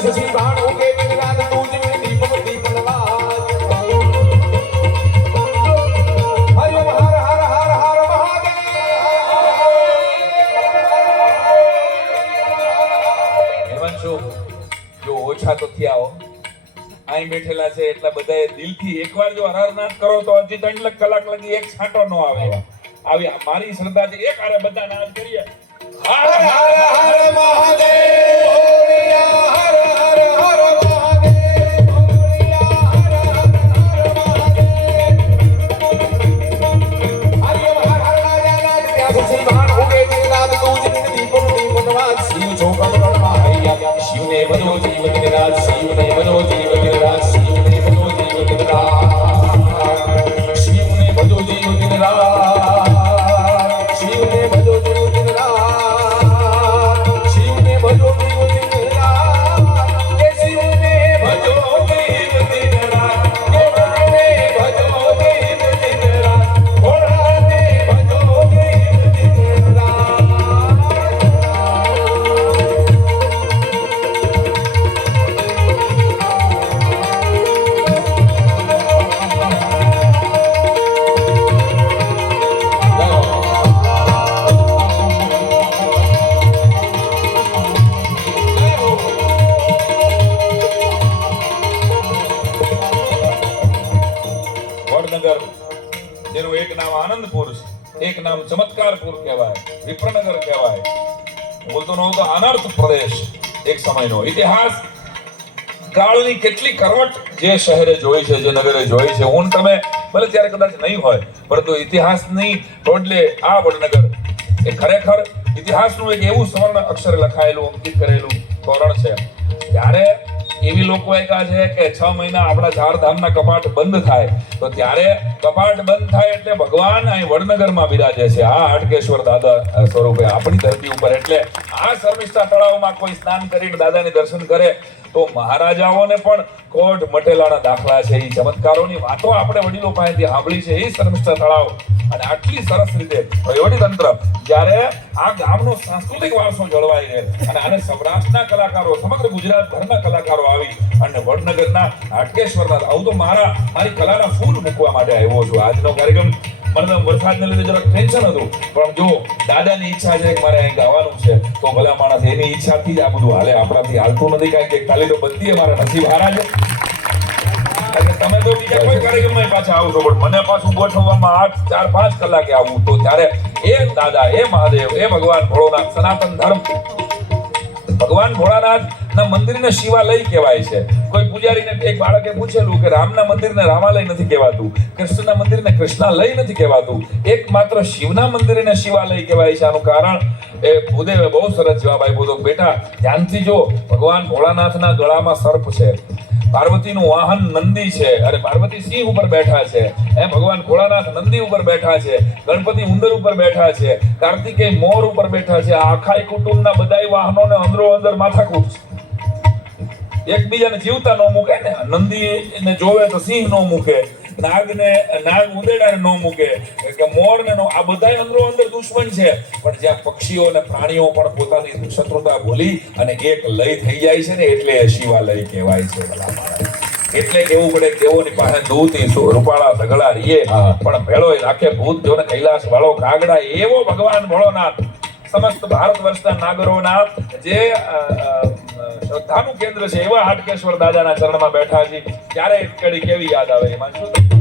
પછી બાણ જો ઓછા તો થયા હો. અહીં બેઠેલા છે એટલા બધાએ દિલથી એકવાર જો હરારનાથ કરો તો હજી ત્રણ કલાક લગી એક છાંટો ન આવે. આવી મારી શ્રદ્ધા છે એક આરે બધા આજ કરી સુધી ભાણ ઉગે દિનરાત તું જ દીપન દીપન રાત શિવ છોકર રણમાં હૈયા શિવને બધો જીવ દિન શિવને બધો જીવ દિન વડનગર જેનું એક નામ આનંદપુર છે, એક નામ ચમત્કારપુર કહેવાય, વિપ્રનગર કહેવાય. બોલતો ન તો અનર્થ પ્રદેશ એક સમયનો ઇતિહાસ. કાળની કેટલી કરવટ જે શહેરે જોઈ છે, જે નગરે જોઈ છે હું તમે ભલે ત્યારે કદાચ નહીં હોય, પરંતુ ઇતિહાસની ટોડલે આ વડનગર એ ખરેખર ઇતિહાસનું એક એવું સ્વર્ણ અક્ષર લખાયેલું, અંકિત કરેલું તોરણ છે. ત્યારે એવી લોકો એકા છે કે છ મહિના આપણા ચાર ધામના કપાટ બંધ થાય. તો ત્યારે કપાટ બંધ થાય એટલે ભગવાન અહીં વડનગરમાં બિરાજે છે. આ હાટકેશ્વર દાદા સ્વરૂપે આપણી ધરતી ઉપર. એટલે આ શર્મિષ્ઠા તળાવમાં કોઈ સ્નાન કરીને દાદાને દર્શન કરે તો મહારાજાઓને પણ કોઢ મટેલાના દાખલા છે. એ ચમત્કારોની વાતો આપણે વડીલો પાસેથી સાંભળી છે. એ શર્મિષ્ઠા તળાવ. અને આટલી સરસ રીતે વહીવટી તંત્ર જ્યારે આ ગામનો સાંસ્કૃતિક વારસો જળવાઈ રહે અને આને સૌરાષ્ટ્રના કલાકારો, સમગ્ર ગુજરાત ભરના કલાકારો આવી અને વડનગરના હાટકેશ્વરના આવું તો મારા, મારી કલાના ફૂલ મૂકવા માટે આવ્યો છું. આજનો કાર્યક્રમ મને વરસાદને લીધે જરાક ટેન્શન હતું. પણ જો દાદાની ઈચ્છા છે કે મારે અહીં ગાવાનું છે, તો ભલા માણસ એની ઈચ્છાથી જ આ બધું હાલે. આપણાથી હાલતું નથી કાંઈ કે ખાલી તો બધી મારા નસીબ હારા છે. તમે તો બીજા કોઈ કાર્યક્રમમાં પાછા આવશો પણ મને પાછું ગોઠવવામાં આઠ, ચાર, પાંચ કલાકે આવવું તો ત્યારે એ દાદા, એ મહાદેવ, એ ભગવાન ભોળોનાથ, સનાતન ધર્મ, ભગવાન ભોળાનાથ ના મંદિરને શિવાલય કહેવાય છે. કોઈ પૂજારીને એક બાળકે પૂછેલું કે રામના મંદિરને રામાલય નથી કહેવાતું, કૃષ્ણના મંદિરને કૃષ્ણાલય નથી કહેવાતું. એકમાત્ર શિવના મંદિરને શિવાલય કહેવાય છે. આનું કારણ એ ભૂદેવે બહુ સરસ જવાબ આપ્યો હતો. બેટા, ધ્યાનથી જો, ભગવાન ભોળાનાથના ગળામાં સર્પ છે. પાર્વતીનું વાહન નંદી છે. અરે, પાર્વતી સિંહ ઉપર બેઠા છે. એ ભગવાન, ભોળાનાથ નંદી ઉપર બેઠા છે. ગણપતિ ઉંદર ઉપર બેઠા છે. કાર્તિકેય મોર ઉપર બેઠા છે. આખા કુટુંબના બધાય વાહનોને અંદરો અંદર માથાકૂટ છે. એકબીજાને જીવતા ન મૂકે ને. નંદી ને જોવે તો સિંહ ન મૂકે નાગને નાગ ઉંદેડાને ન મૂકે. કે મોરને નો આ બધાય અંદરો અંદર દુશ્મન છે. પણ જ્યાં પક્ષીઓ અને પ્રાણીઓ પણ પોતાની શત્રુતા ભૂલી અને એક લય થઈ જાય છે ને એટલે શિવાલય કહેવાય છે એટલે કેવું પડે તેઓની પાસે દૂતી રૂપાળા સગડા રીએ પણ ભેળો રાખે ભૂત જો ને કૈલાસ વાળો કાગડા એવો ભગવાન ભોળોનાથ. સમસ્ત ભારત વર્ષના નાગરોના જે શ્રદ્ધાનું કેન્દ્ર છે એવા હાટકેશ્વર દાદાના ચરણમાં બેઠા છે. ત્યારે એક કડી કેવી યાદ આવે? એમાં શું